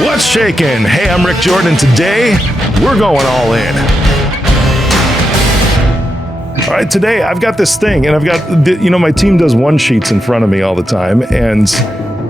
What's shaking? Hey, I'm Rick Jordan, and today we're going all in. All right, today I've got this thing, and I've got, my team does one sheets in front of me all the time, and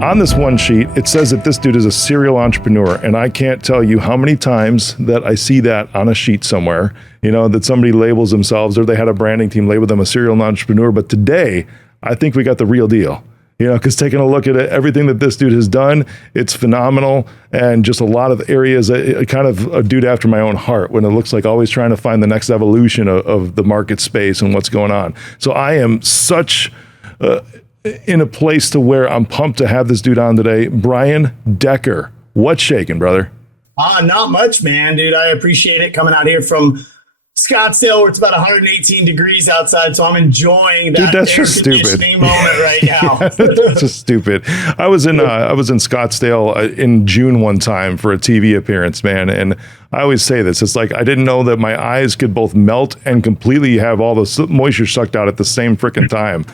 on this one sheet, it says that this dude is a serial entrepreneur, and I can't tell you how many times that I see that on a sheet somewhere, that somebody labels themselves, or they had a branding team label them a serial entrepreneur, but today, I think we got the real deal. Because taking a look at it, everything that this dude has done, it's phenomenal. And just a lot of areas, kind of a dude after my own heart when it looks like always trying to find the next evolution of the market space and what's going on. So I am such in a place to where I'm pumped to have this dude on today. Brian Decker. What's shaking, brother? Not much, man, dude. I appreciate it coming out here from Scottsdale, where it's about 118 degrees outside, so I'm enjoying that. Dude, that's just stupid moment right now. That's just stupid. I was in Scottsdale in June one time for a TV appearance, man, and I always say this. It's like I didn't know that my eyes could both melt and completely have all the moisture sucked out at the same freaking time.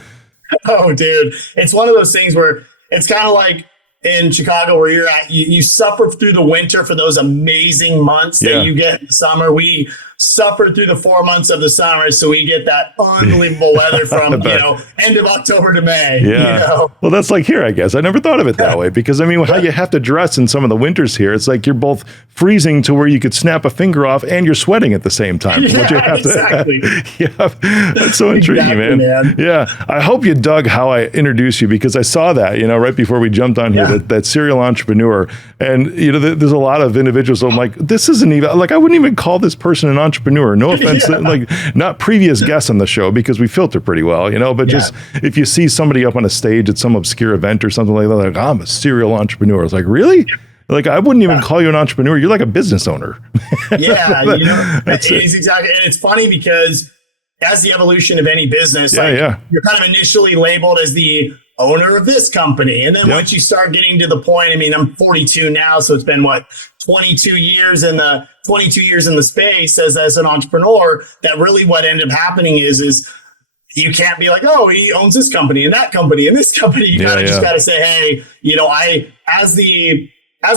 Oh, dude, it's one of those things where it's kind of like in Chicago where you're at, you suffer through the winter for those amazing months that you get in the summer. We suffered through the 4 months of the summer, so we get that unbelievable weather from end of October to May. Yeah. Well, that's like here, I guess. I never thought of it that way because how you have to dress in some of the winters here, it's like you're both freezing to where you could snap a finger off and you're sweating at the same time. Exactly. That's so intriguing, man. Yeah. I hope you dug how I introduced you because I saw that, right before we jumped on here, that serial entrepreneur. And, there's a lot of individuals. So I'm like, this isn't even like, I wouldn't even call this person an entrepreneur. No offense, like not previous guests on the show because we filter pretty well, but just if you see somebody up on a stage at some obscure event or something like that, like I'm a serial entrepreneur. It's like, really? Like I wouldn't even call you an entrepreneur. You're like a business owner. It's exactly. And it's funny because as the evolution of any business, you're kind of initially labeled as the owner of this company. And then once you start getting to the point, I'm 42 now, so it's been 22 years in the space as an entrepreneur, that really what ended up happening is you can't be like, oh, he owns this company and that company and this company. You just got to say, hey, I, as the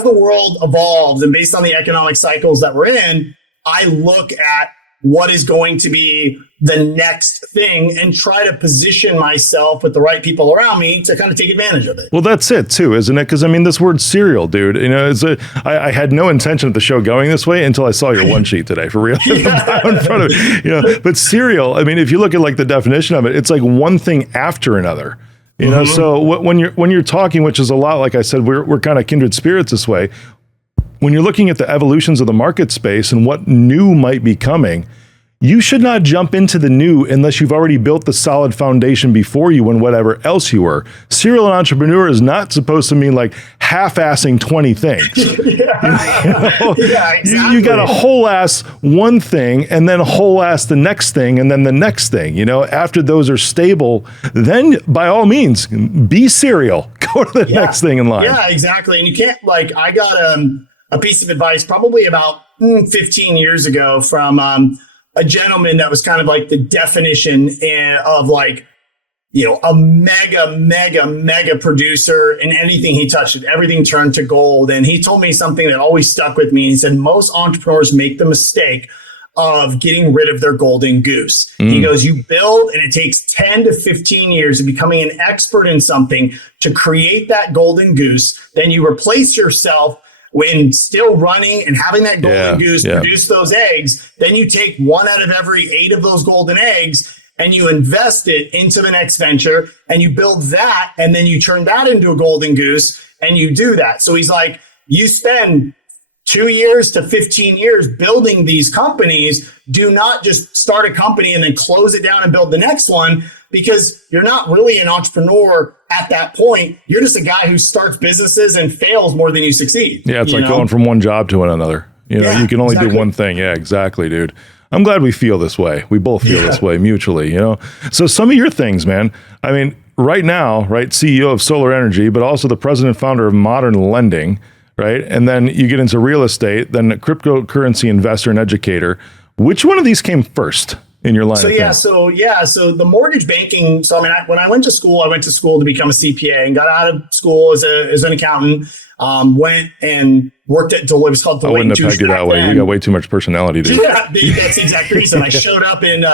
world evolves and based on the economic cycles that we're in, I look at what is going to be the next thing and try to position myself with the right people around me to kind of take advantage of it. Well, that's it too, isn't it? Because this word serial, dude, I had no intention of the show going this way until I saw your one sheet today, for real. In front of me, but serial, if you look at like the definition of it, it's like one thing after another. So when you're talking, which is a lot, like I said, we're kind of kindred spirits this way. When you're looking at the evolutions of the market space and what new might be coming, you should not jump into the new unless you've already built the solid foundation before you and whatever else you were. Serial entrepreneur is not supposed to mean like half-assing 20 things. Exactly. You got a whole ass one thing and then a whole ass the next thing and then the next thing. After those are stable, then by all means, be serial. Go to the next thing in line. Yeah, exactly. And you can't I got a piece of advice probably about 15 years ago from a gentleman that was kind of like the definition of a mega producer, and anything he touched, everything turned to gold. And he told me something that always stuck with me. He said, most entrepreneurs make the mistake of getting rid of their golden goose. He goes, you build, and it takes 10 to 15 years of becoming an expert in something to create that golden goose. Then you replace yourself when still running and having that golden goose produce those eggs. Then you take 1 out of every 8 of those golden eggs and you invest it into the next venture and you build that. And then you turn that into a golden goose and you do that. So he's like, you spend 2 years to 15 years building these companies. Do not just start a company and then close it down and build the next one, because you're not really an entrepreneur at that point. You're just a guy who starts businesses and fails more than you succeed. Yeah, it's like going from one job to another. You can only do one thing. Yeah, exactly, dude. I'm glad we feel this way. We both feel this way mutually, So some of your things, man, right now, CEO of Solar Energy, but also the president and founder of Modern Lending, right? And then you get into real estate, then a cryptocurrency investor and educator. Which one of these came first? in your line So of yeah, things? so the mortgage banking. So I mean, when I went to school, to become a CPA and got out of school as an accountant. Went and worked at Deloitte. It was called Deloitte. I wouldn't have pegged you that way. You got way too much personality, dude. Yeah, that's the exact reason. I showed up in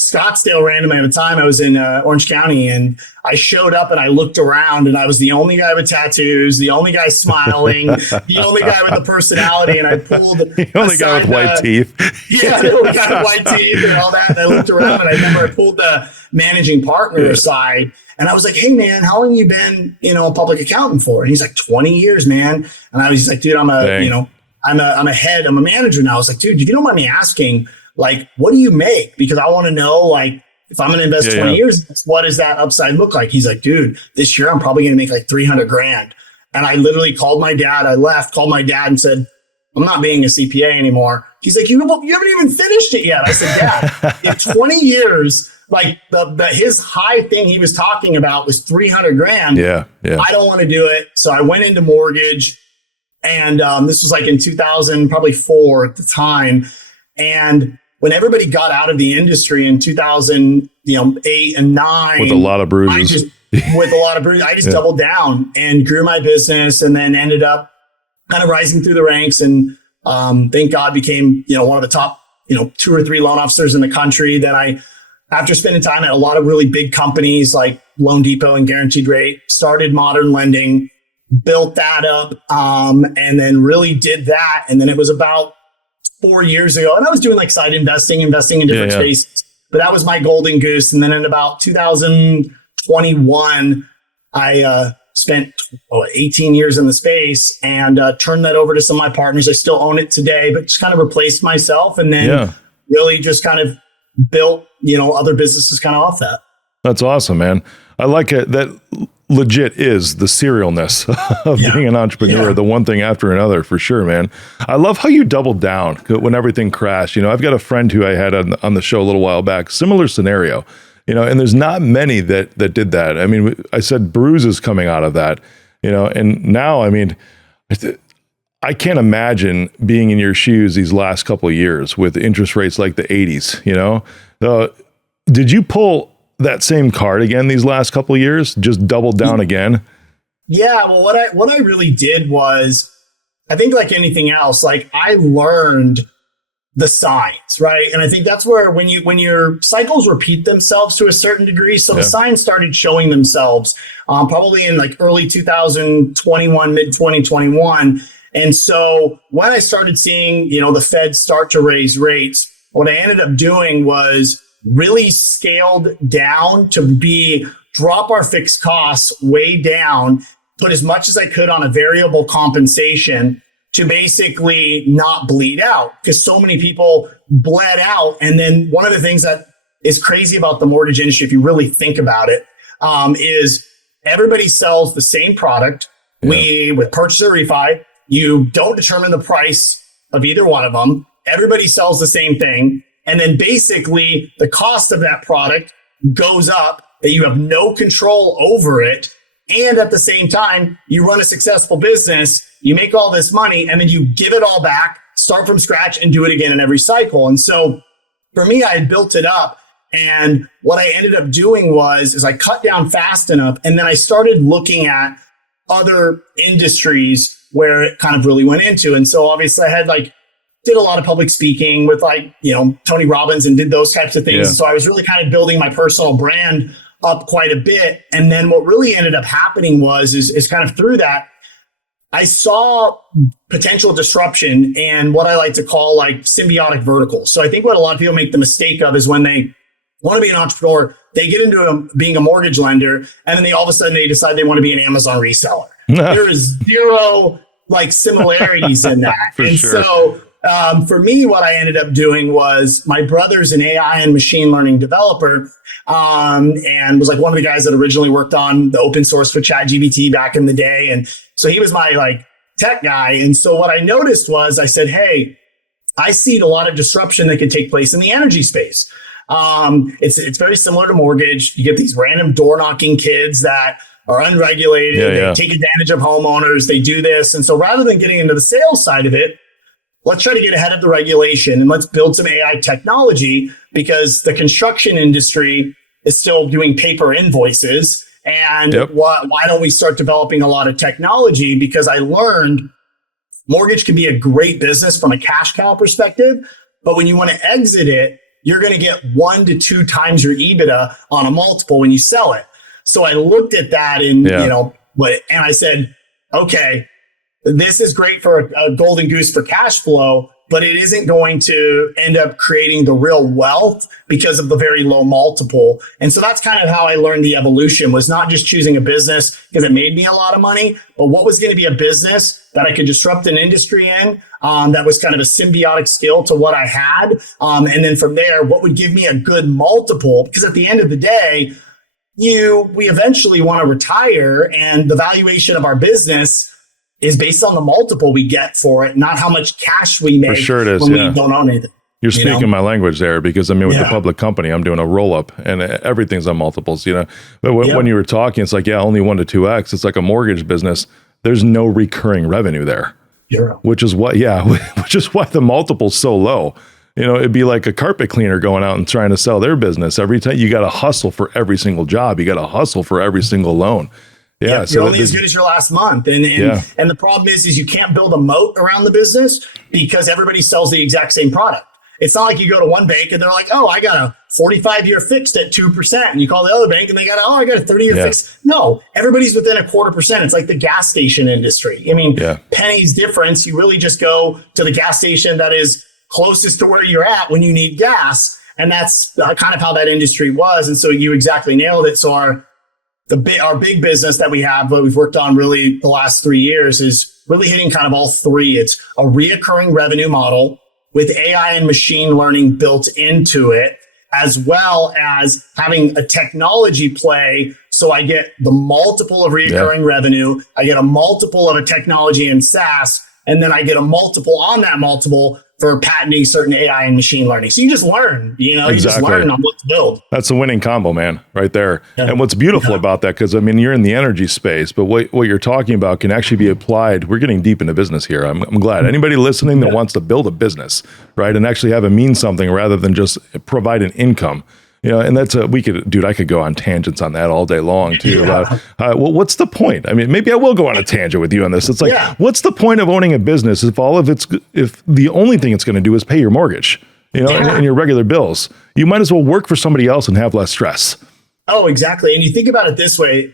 Scottsdale randomly at the time. I was in Orange County, and I showed up and I looked around, and I was the only guy with tattoos, the only guy smiling, the only guy with a personality, and I pulled The only guy with white teeth. Yeah, the only guy with white teeth and all that. And I looked around, and I remember I pulled the managing partner aside. And I was like, hey, man, how long have you been, a public accountant for? And he's like, 20 years, man. And I was like, dude, I'm a manager now. I was like, dude, if you don't mind me asking, like, what do you make? Because I want to know, like, if I'm going to invest 20 years, what does that upside look like? He's like, dude, this year I'm probably going to make like 300 grand. And I literally called my dad. Called my dad and said, I'm not being a CPA anymore. He's like, you haven't even finished it yet. I said, Dad, in 20 years, like his high thing he was talking about was 300 grand. Yeah. I don't want to do it. So I went into mortgage, and this was like in 2000, probably 4 at the time. And when everybody got out of the industry in 2008 and 9, with a lot of bruises, I just doubled down and grew my business, and then ended up kind of rising through the ranks, and thank God became, one of the top, 2 or 3 loan officers in the country. That after spending time at a lot of really big companies like Loan Depot and Guaranteed Rate, started Modern Lending, built that up, and then really did that. And then it was about 4 years ago, and I was doing like side investing in different spaces, but that was my Golden Goose. And then in about 2021, I spent 18 years in the space, and turned that over to some of my partners. I still own it today, but just kind of replaced myself, and then really just kind of built, other businesses kind of off that. That's awesome, man. I like it. That legit is the serialness of being an entrepreneur, the one thing after another, for sure, man. I love how you doubled down when everything crashed. I've got a friend who I had on the show a little while back, similar scenario, and there's not many that did that. I mean, I said bruises coming out of that, and now, I mean, I can't imagine being in your shoes these last couple of years with interest rates like the 80s, did you pull that same card again these last couple of years? Just doubled down again? Yeah. Well, what I really did was, I think like anything else, like I learned the signs, right? And I think that's where when your cycles repeat themselves to a certain degree. So the signs started showing themselves probably in like early 2021, mid 2021. And so when I started seeing, the Fed start to raise rates, what I ended up doing was really scaled down to drop our fixed costs way down, put as much as I could on a variable compensation to basically not bleed out, because so many people bled out. And then one of the things that is crazy about the mortgage industry, if you really think about it, is everybody sells the same product. With purchase or refi, you don't determine the price of either one of them. Everybody sells the same thing. And then basically the cost of that product goes up, that you have no control over it. And at the same time, you run a successful business, you make all this money, and then you give it all back, start from scratch, and do it again in every cycle. And so for me, I had built it up. And what I ended up doing is I cut down fast enough. And then I started looking at other industries where it kind of really went into. And so obviously I had did a lot of public speaking with Tony Robbins, and did those types of things. So I was really kind of building my personal brand up quite a bit. And then what really ended up happening is kind of through that, I saw potential disruption and what I like to call symbiotic verticals. So I think what a lot of people make the mistake of is when they want to be an entrepreneur, they get into being a mortgage lender, and then they all of a sudden they decide they want to be an Amazon reseller. There is zero similarities in that. For and sure. So for me, what I ended up doing was, my brother's an AI and machine learning developer, and was one of the guys that originally worked on the open source for ChatGPT back in the day. And so he was my tech guy. And so what I noticed was, I said, hey, I see a lot of disruption that could take place in the energy space. It's very similar to mortgage. You get these random door knocking kids that are unregulated. They take advantage of homeowners. They do this. And so rather than getting into the sales side of it, let's try to get ahead of the regulation, and let's build some AI technology because the construction industry is still doing paper invoices. And why don't we start developing a lot of technology? Because I learned mortgage can be a great business from a cash cow perspective, but when you want to exit it, you're going to get 1 to 2 times your EBITDA on a multiple when you sell it. So I looked at that and I said, okay, this is great for a golden goose for cash flow, but it isn't going to end up creating the real wealth because of the very low multiple. And so that's kind of how I learned the evolution, was not just choosing a business because it made me a lot of money, but what was going to be a business that I could disrupt an industry in, that was kind of a symbiotic skill to what I had. And then from there, what would give me a good multiple? Because at the end of the day, we eventually want to retire, and the valuation of our business is based on the multiple we get for it, not how much cash we make. For sure it is, when we don't own anything. You're speaking my language there, because I mean, with the public company, I'm doing a roll up and everything's on multiples, But when you were talking, it's like, only 1 to 2x. It's like a mortgage business. There's no recurring revenue there, which is why the multiple's so low. It'd be like a carpet cleaner going out and trying to sell their business. Every time you got to hustle for every single job, you got to hustle for every single loan. Yeah, so you're only as good as your last month. And the problem is you can't build a moat around the business because everybody sells the exact same product. It's not like you go to one bank and they're like, oh, I got a 45-year fixed at 2%. And you call the other bank and they got, I got a 30-year fixed. No, everybody's within 0.25%. It's like the gas station industry. I mean, pennies difference. You really just go to the gas station that is closest to where you're at when you need gas. And that's kind of how that industry was. And so you exactly nailed it. So our big business that we have, what we've worked on really the last 3 years, is really hitting kind of all three. It's a reoccurring revenue model with AI and machine learning built into it, as well as having a technology play. So I get the multiple of reoccurring revenue. I get a multiple of a technology and SaaS, and then I get a multiple on that multiple for patenting certain AI and machine learning. So you just learn, you just learn on what to build. That's a winning combo, man, right there. Yeah. And what's beautiful about that, because I mean, you're in the energy space, but what you're talking about can actually be applied. We're getting deep into business here. I'm glad. Anybody listening that wants to build a business, right, and actually have it mean something rather than just provide an income. And that's I could go on tangents on that all day long too. About what's the point? I mean, maybe I will go on a tangent with you on this. It's like, what's the point of owning a business if the only thing it's going to do is pay your mortgage, and your regular bills? You might as well work for somebody else and have less stress. Oh, exactly. And you think about it this way.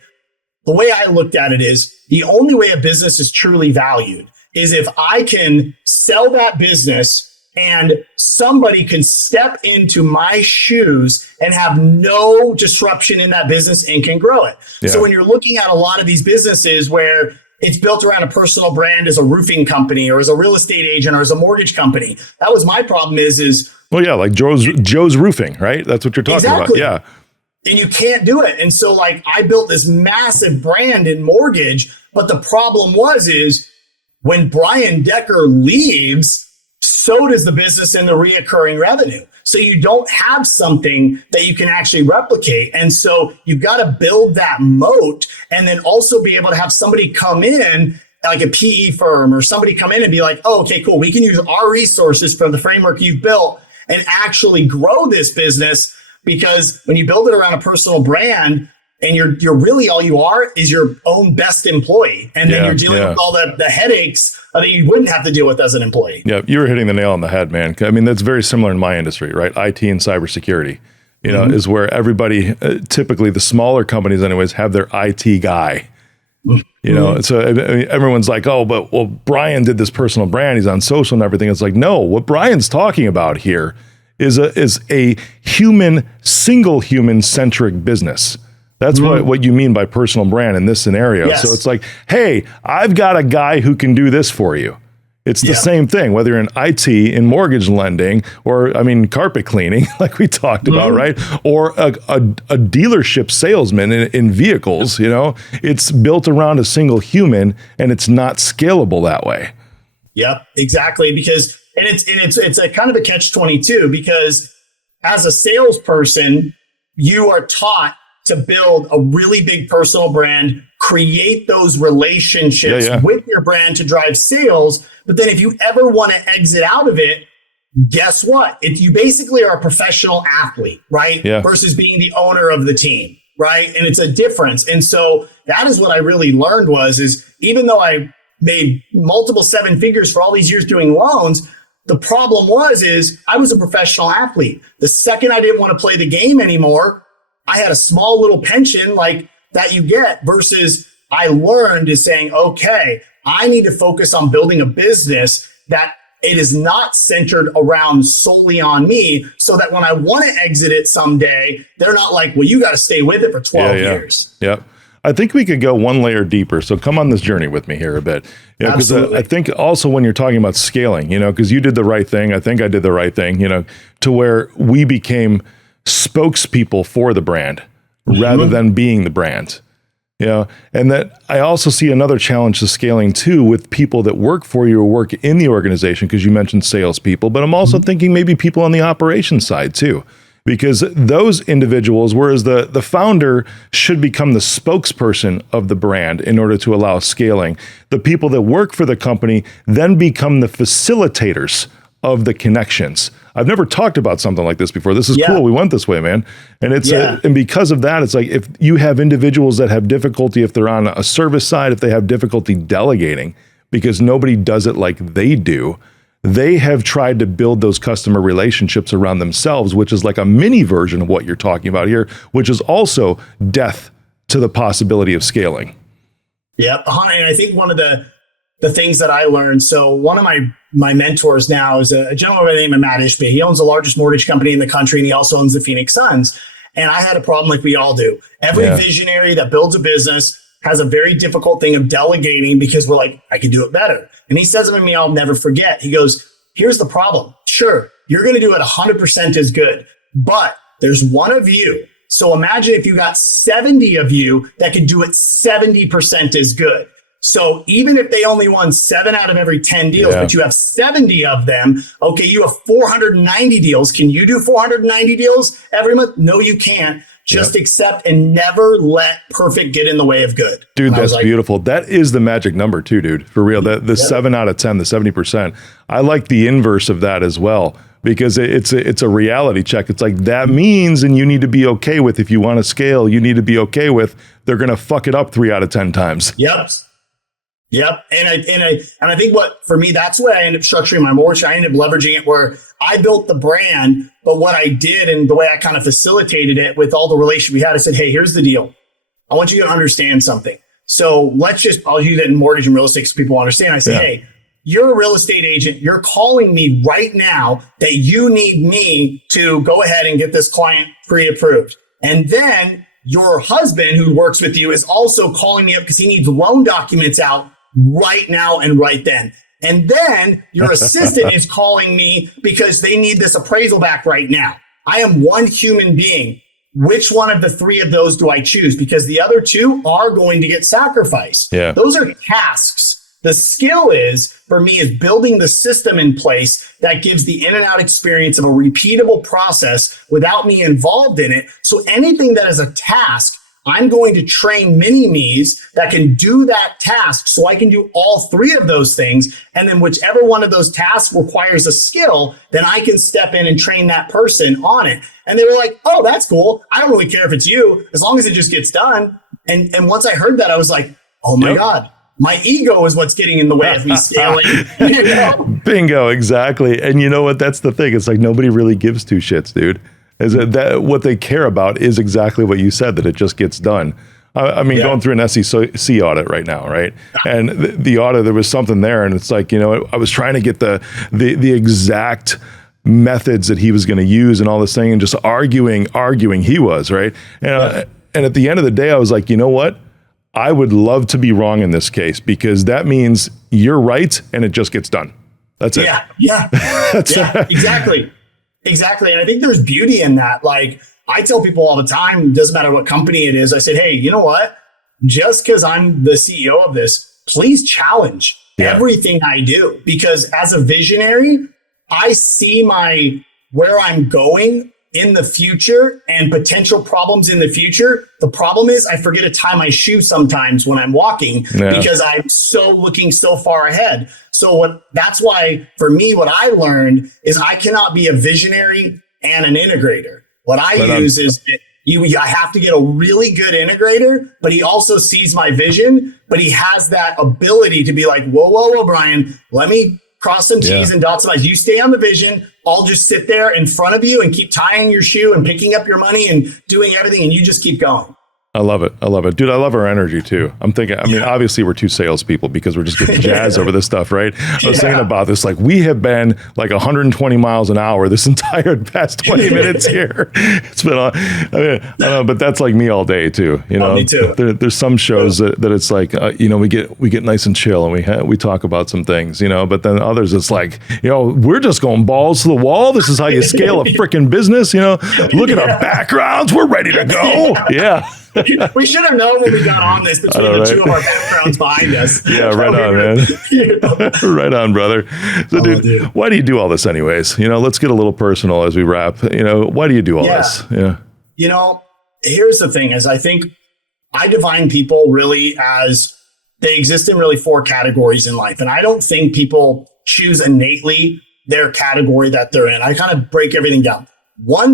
The way I looked at it is the only way a business is truly valued is if I can sell that business and somebody can step into my shoes and have no disruption in that business and can grow it. Yeah. So when you're looking at a lot of these businesses where it's built around a personal brand as a roofing company or as a real estate agent or as a mortgage company, that was my problem like Joe's Roofing, right? That's what you're talking about. Yeah. And you can't do it. And so I built this massive brand in mortgage, but the problem is when Brian Decker leaves, so does the business and the reoccurring revenue. So you don't have something that you can actually replicate. And so you've got to build that moat and then also be able to have somebody come in, like a PE firm or somebody come in and be like, oh, okay, cool. We can use our resources from the framework you've built and actually grow this business. Because when you build it around a personal brand, and you're really all you are is your own best employee. And then you're dealing with all the headaches that you wouldn't have to deal with as an employee. Yeah, you were hitting the nail on the head, man. I mean, that's very similar in my industry, right? IT and cybersecurity, is where everybody, typically the smaller companies anyways, have their IT guy. So everyone's like, Brian did this personal brand. He's on social and everything. It's like, no, what Brian's talking about here is a single human centric business. That's what you mean by personal brand in this scenario. Yes. So it's like, hey, I've got a guy who can do this for you. It's the same thing, whether you're in IT, in mortgage lending, or carpet cleaning, like we talked about, right? Or a dealership salesman in vehicles. It's built around a single human, and it's not scalable that way. Yep, exactly. Because it's a kind of a catch-22, because as a salesperson, you are taught to build a really big personal brand, create those relationships with your brand to drive sales. But then if you ever want to exit out of it, guess what? You basically are a professional athlete, right? Yeah. Versus being the owner of the team, right? And it's a difference. And so that is what I really learned is even though I made multiple seven figures for all these years doing loans, the problem is I was a professional athlete. The second I didn't want to play the game anymore, I had a small little pension like that you get, versus I learned is saying, okay, I need to focus on building a business that it is not centered around solely on me, so that when I want to exit it someday, they're not like, well, you got to stay with it for 12 years. Yeah. I think we could go one layer deeper. So come on this journey with me here a bit. Because I think also when you're talking about scaling, because you did the right thing. I think I did the right thing, to where we became spokespeople for the brand rather than being the brand. And that I also see another challenge to scaling too with people that work for you or work in the organization, because you mentioned salespeople, but I'm also thinking maybe people on the operations side too, because those individuals, whereas the founder should become the spokesperson of the brand in order to allow scaling, the people that work for the company then become the facilitators of the connections. I've never talked about something like this before. This is cool. We went this way, man. And it's and because of that, it's like if you have individuals that have difficulty, if they're on a service side, if they have difficulty delegating because nobody does it like they do, they have tried to build those customer relationships around themselves, which is like a mini version of what you're talking about here, which is also death to the possibility of scaling. Yep. And I think one of the things that I learned, so one of my mentors now is a gentleman by the name of Matt Ishby. He owns the largest mortgage company in the country, and he also owns the Phoenix Suns. And I had a problem like we all do. Every visionary that builds a business has a very difficult thing of delegating because we're like, I can do it better. And he says something to me I'll never forget. He goes, here's the problem. Sure, you're going to do it 100% as good, but there's one of you. So imagine if you got 70 of you that could do it 70% as good. So even if they only won 7 out of every 10 deals, but you have 70 of them, okay, you have 490 deals. Can you do 490 deals every month? No, you can't. Just accept and never let perfect get in the way of good. Dude, that's beautiful. That is the magic number too, dude. For real. The 7 out of 10, the 70%. I like the inverse of that as well, because it's a reality check. It's like that means, and you need to be okay with, if you want to scale, you need to be okay with, they're going to fuck it up 3 out of 10 times. Yep. And I think for me, that's what I ended up structuring my mortgage. I ended up leveraging it where I built the brand, but what I did and the way I kind of facilitated it with all the relations we had, I said, hey, here's the deal. I want you to understand something. So I'll use it in mortgage and real estate so people understand. I say, hey, you're a real estate agent. You're calling me right now that you need me to go ahead and get this client pre-approved. And then your husband who works with you is also calling me up because he needs loan documents out right now and right then. And then your assistant is calling me because they need this appraisal back right now. I am one human being. Which one of the 3 of those do I choose? Because the other 2 are going to get sacrificed. Those are tasks. The skill for me is building the system in place that gives the in and out experience of a repeatable process without me involved in it. So anything that is a task, I'm going to train mini-me's that can do that task so I can do all 3 of those things. And then whichever one of those tasks requires a skill, then I can step in and train that person on it. And they were like, oh, that's cool. I don't really care if it's you, as long as it just gets done. And once I heard that, I was like, oh my God, my ego is what's getting in the way of me scaling. Bingo, exactly. And you know what? That's the thing. It's like nobody really gives 2 shits, dude. Is that what they care about is exactly what you said, that it just gets done. I mean, going through an SEC audit right now, right? And the audit, there was something there, and it's like, I was trying to get the exact methods that he was going to use and all this thing, and just arguing he was, right? And at the end of the day, I was like, you know what? I would love to be wrong in this case, because that means you're right and it just gets done. That's it. Exactly. And I think there's beauty in that. Like I tell people all the time, doesn't matter what company it is. I said, hey, you know what? Just because I'm the CEO of this, please challenge everything I do. Because as a visionary, I see where I'm going in the future and potential problems in the future. The problem is I forget to tie my shoe sometimes when I'm walking because I'm looking so far ahead. So that's why for me, what I learned is I cannot be a visionary and an integrator. What I use is I have to get a really good integrator, but he also sees my vision, but he has that ability to be like, whoa, Brian, let me cross some T's and dot some I's. You stay on the vision. I'll just sit there in front of you and keep tying your shoe and picking up your money and doing everything. And you just keep going. I love it. Dude, I love our energy too. I'm thinking, obviously we're two salespeople because we're just getting jazzed over this stuff, right? I was thinking about this, like we have been like 120 miles an hour this entire past 20 minutes here. It's been I don't know, but that's like me all day too. You know, me too. There's some shows that it's like, we get nice and chill and we talk about some things, but then others it's like, we're just going balls to the wall. This is how you scale a freaking business. Look at our backgrounds. We're ready to go. Yeah. We should have known when we got on this between the two of our backgrounds behind us. Yeah, right on, man. Right on, brother. So, dude, why do you do all this anyways? Let's get a little personal as we wrap. Why do you do all this? Yeah. Here's the thing is I think I define people really as they exist in really 4 categories in life. And I don't think people choose innately their category that they're in. I kind of break everything down.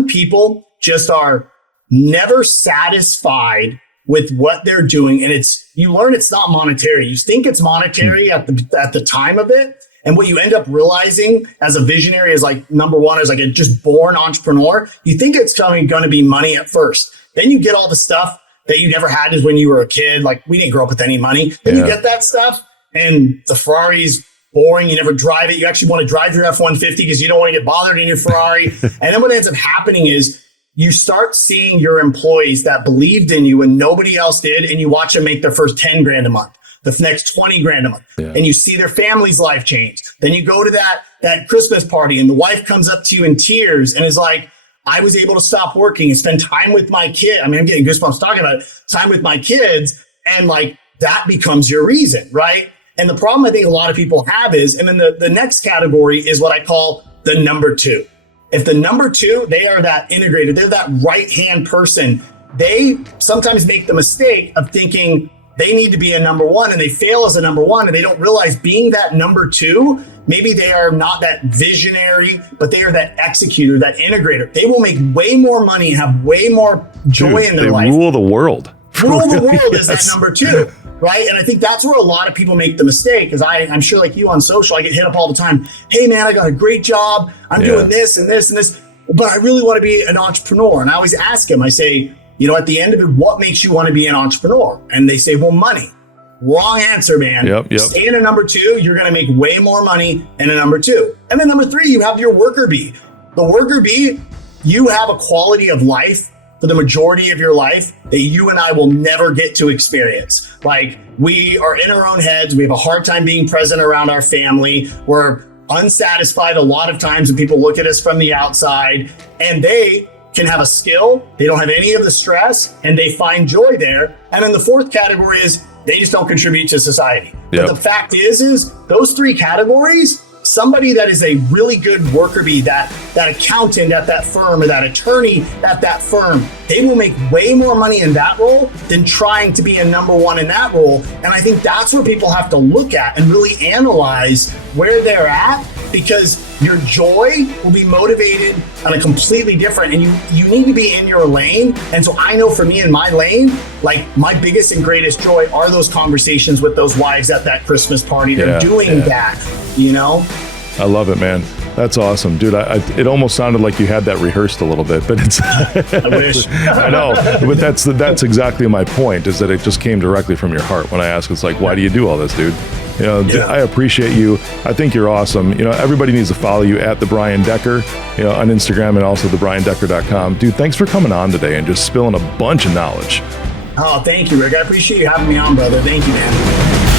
People just are never satisfied with what they're doing. And you learn it's not monetary. You think it's monetary at the time of it. And what you end up realizing as a visionary is like, number one is like a just born entrepreneur. You think it's going to be money at first. Then you get all the stuff that you never had as when you were a kid. Like we didn't grow up with any money. Then you get that stuff and the Ferrari's boring. You never drive it. You actually want to drive your F-150 because you don't want to get bothered in your Ferrari. And then what ends up happening is you start seeing your employees that believed in you and nobody else did. And you watch them make their first 10 grand a month, the next 20 grand a month. Yeah. And you see their family's life change. Then you go to that Christmas party and the wife comes up to you in tears and is like, I was able to stop working and spend time with my kid. I mean, I'm getting goosebumps talking about it, time with my kids. And like, that becomes your reason, right? And the problem I think a lot of people have is, and then the next category is what I call the number 2. If the number 2, they are that integrated, they're that right-hand person, they sometimes make the mistake of thinking they need to be a number 1 and they fail as a number 1 and they don't realize being that number 2, maybe they are not that visionary, but they are that executor, that integrator. They will make way more money and have way more joy in their life. They rule the world. Rule the world is that number 2. Right. And I think that's where a lot of people make the mistake because I'm sure like you on social, I get hit up all the time. Hey, man, I got a great job. I'm doing this and this and this, but I really want to be an entrepreneur. And I always ask them, I say, at the end of it, what makes you want to be an entrepreneur? And they say, well, money. Wrong answer, man. Yep. Stay in a number 2. You're going to make way more money in a number 2. And then number 3, you have your worker bee. The worker bee, you have a quality of life for the majority of your life that you and I will never get to experience. Like we are in our own heads. We have a hard time being present around our family. We're unsatisfied a lot of times when people look at us from the outside and they can have a skill. They don't have any of the stress and they find joy there. And then the 4th category is they just don't contribute to society. But the fact is those 3 categories, somebody that is a really good worker bee, that accountant at that firm or that attorney at that firm, they will make way more money in that role than trying to be a number 1 in that role. And I think that's where people have to look at and really analyze where they're at because your joy will be motivated on a completely different, and you need to be in your lane. And so I know for me in my lane, like my biggest and greatest joy are those conversations with those wives at that Christmas party. They're doing that, I love it, man. That's awesome, dude. It almost sounded like you had that rehearsed a little bit, but it's. I wish. I know, but that's exactly my point. Is that it just came directly from your heart when I asked. It's like, why do you do all this, dude? I appreciate you. I think you're awesome. Everybody needs to follow you at the Brian Decker, on Instagram and also thebriandecker.com. Dude, thanks for coming on today and just spilling a bunch of knowledge. Oh, thank you, Rick. I appreciate you having me on, brother. Thank you, man.